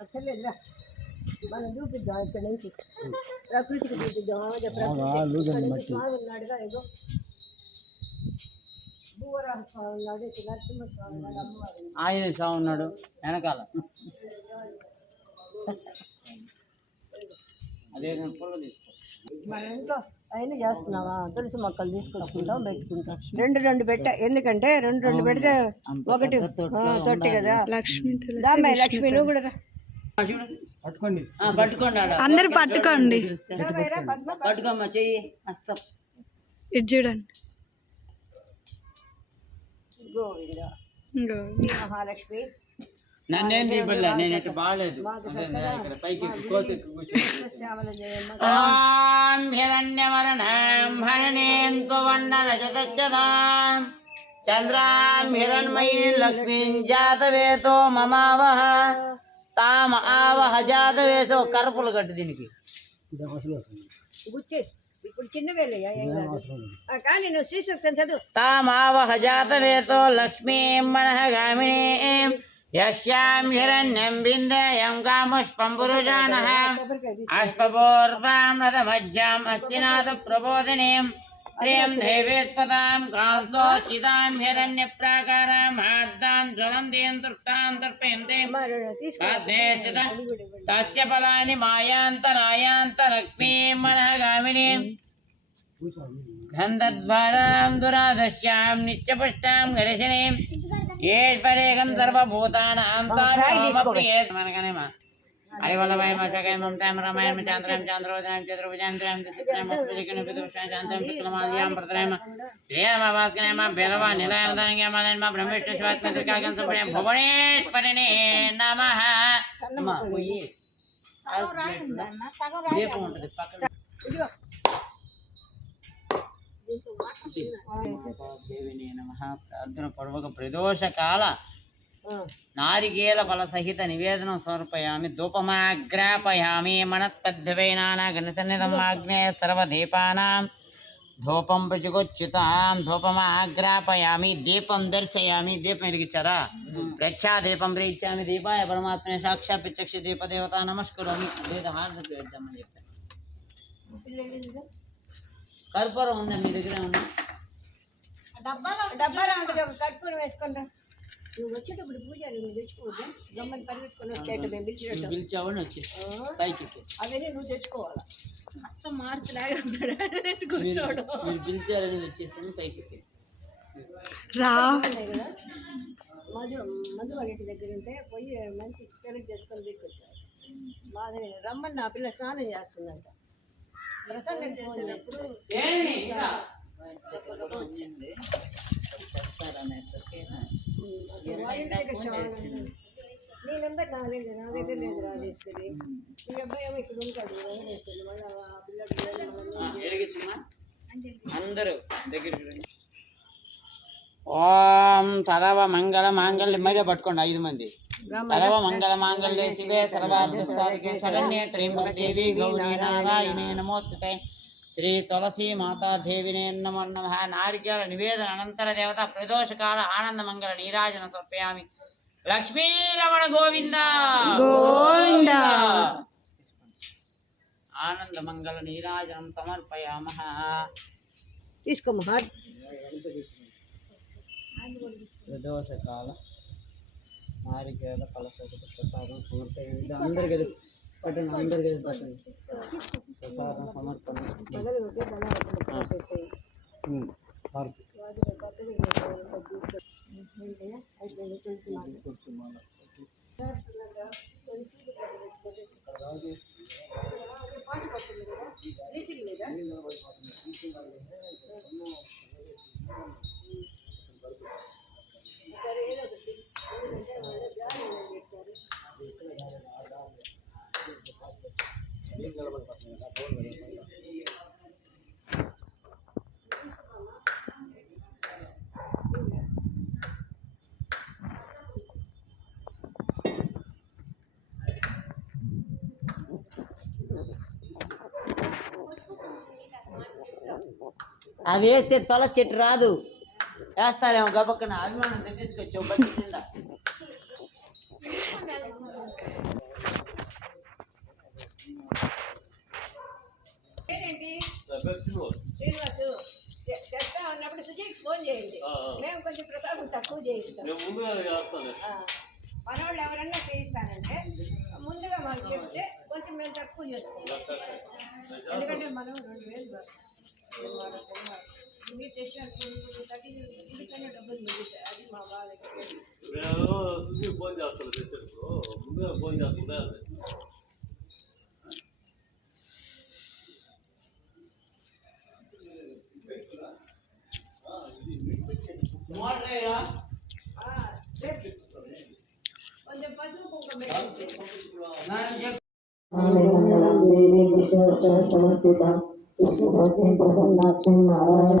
అక్కర్లేదురా మనం చూపిద్దాం ఇక్కడ నుంచి ప్రకృతికి చూపిద్దాం ఉన్నాడుగా ఏదో భూవరాహ స్వామి ఉన్నాడు ఇక్కడ నరసింహ స్వామి ఉన్నాడు అమ్మవారు ఆయన స్వామి ఉన్నాడు వెనకాల. అదే పుల్ల తీసుకో. మన ఇంట్లో అయినా చేస్తున్నావా? తులసి మొక్కలు తీసుకొచ్చుకుంటాం పెట్టుకుంటాం. రెండు రెండు పెట్ట ఎందుకంటే రెండు రెండు పెడితే ఒకటి తొట్టి కదా. లక్ష్మి దామ్మాయి లక్ష్మి నువ్వు కూడా రా. పట్టుకోండి. ఆ, పట్టుకోండి ఆడ. అందరు పట్టుకోండి. పట్టుకోమ్మా చెయ్యి. ఇటు చూడండి. గోవింద. మహాలక్ష్మి. నన్నేంది ఇవ్వలే నేను ఇటు బాగాలేదు ఇక్కడ పైకి కోతికి కూర్చున్నారణ్యవరణం హరణేంద్రచదాం చంద్రాం హిరణ్మయీ లక్ష్మీం జాతవేతో మమావహ తామ ఆవహ జాతవేతో కరపులు కట్టు దీనికి ఇప్పుడు చిన్నవేలయ్యా కానీ నువ్వు శ్రీసూక్తం చదువు తామావహ జాతవేతో లక్ష్మీం మనహ గామినీ यस्यां हिरण्यं विन्देयं कामुष्पं पुरुषाणः अष्टपूर्वामृतमज्जाम् अस्तिनाथप्रबोधिनीं प्रियं देवेत्पदां कान्तोचितां हिरण्यप्राकारां ज्वलन्तीं तस्य फलानि मायान्तरायान्तलक्ष्मीं गन्धद्वारां नित्यपुष्टां తస్య ఫలాని మాయాంతరాయాంత లక్ష్మీం మనః గామినీం గంధద్వారాం దురాదశ్యాం నిత్యపుష్టాం గరిశనీం ఈశ్వరేకం సర్వభూతానాం తారమప్రియేత్ మనకనేమా హరి వల్లభాయ మశకాయ మమతాం రమాయం చాంద్రాయం చాంద్రోదయం చతుర్భుజాంత్రాయం చిత్రాయం ముప్పజికన పితుషాం శాంతం శుక్లమాల్యాం ప్రతరేమ శ్రీయామ భాస్కరేమ బెలవ నిలయం దానంగా మాలయమ బ్రహ్మేశ్వర శివాత్మ త్రికాకం సుప్రయం భువనేశ్వరినే నమః అమ్మా, పోయి దీపం ఉంటుంది పక్కన దేవినే నమః. ప్రార్థన పర్వక ప్రదోష కాల. నారికేల ఫల సహిత నివేదనం సమర్పయామి. ధూపమాగ్రాపయామి. మనస్పద్భవేనాగణసన్నిధమాగ్నే సర్వదీపానాం. ధూపం ప్రచుకొచ్యుతాం ధూపమాగ్రాపయామి. దీపం దర్శయామి. దీపం ఎరిగించారా రక్షా దీపం ప్రీత్యామి దీపాయ పరమాత్మనే సాక్షా ప్రత్యక్ష దీప దేవత నమస్కరోమి. లేదా హారతి పెడతామని చెప్పారు కర్పూరం ఉందా మీ దగ్గర ఉందా? డబ్బాలో ఉంటుంది ఒక కట్టుకొని వేసుకుంటా. నువ్వు వచ్చేటప్పుడు పూజారి నువ్వు తెచ్చుకోవద్దా. గమ్మని పరిగెట్టుకొని వచ్చేట మేము పిలిచినట్టు పిలిచావని వచ్చేసి పైకి ఎక్కి. అవన్నీ నువ్వు తెచ్చుకోవాలా? మీరు మీరు పిలిచారని వచ్చేసాను పైకి. రా. మధు మధు వాళ్ళ ఇంటి దగ్గర ఉంటే పోయి మంచి సెలెక్ట్ చేసుకొని తీసుకొచ్చారు. మాది రమ్మని నా పిల్ల స్నానం చేస్తుందంట. ప్రసంగం చేసినప్పుడు ఏంటి? ఇంకా? వాళ్ళ ఇంటి దగ్గర చాలా మంది. నీ నెంబర్ నా దగ్గర నా దగ్గర లేదు రాజేశ్వరి మీ అబ్బాయి ఏమో ఇక్కడ ఉంటాడు వెంకటేశ్వరి మళ్ళీ ఆ పిల్లడు ఆ, ఎరిగించమ్మా అందరూ దగ్గరికి రండి. ఓం తరవ మంగళ మాంగళ్య. మరే పట్టుకోండి ఐదు మంది. తరవ మంగళ మాంగళ్య శివే సర్వార్థ సాధికే శరణ్యే దేవి గౌరీ నారాయణే నమోస్తుతే. శ్రీ తులసి మాతా దేవినే నమో నమ నారికేల నివేదన అనంతర దేవత ప్రదోషకాల ఆనంద మంగళ నీరాజన సమర్పయామి. లక్ష్మీ రమణ గోవింద! గోవింద. ఆనంద మంగళ నీరాజనం సమర్పయామః. తీసుకోమ్మా ప్రదోషకాల నారికేల కలసగత ప్రసాదం పూర్తయింది అందరికి అది పట్టండి అందరికి అది పట్టండి ప్రసాదం సమర్పణ మొదలు ఒకే బలం పెట్టాయి ఉమ్. హారతి. అయిపోయింది తులసి మాల. కూర్చో మాల. రీచింగ్ లేదా సరే ఏదో ఒకటి ఎందుకంటే వాళ్ళు జాలి పెట్టారు అవి వేస్తే తొల చెట్టు రాదు. వేస్తారేమో గబక్కన. అభిమానం తీసుకొచ్చావు బట్టి నిండా ఏంటి? ఉన్నప్పుడు ఫోన్ చేయండి. మేము కొంచెం ప్రసాదం తక్కువ చేయిస్తాం. మనవాళ్ళు ఎవరన్నా చేయిస్తానంటే ముందుగా మాకు చెప్తే కొంచెం మేము తక్కువ చేస్తాం. ఎందుకంటే మనం రెండు వేలు మీరు తెచ్చినట్టు డబ్బులు అది మా వాళ్ళకి. ఫోన్ చేస్తాను ముందుగా ఫోన్ చేస్తుందా కొంచెం పసుపు కుంకుమ విష్ణు ప్రసన్నాక్షి నారాయణ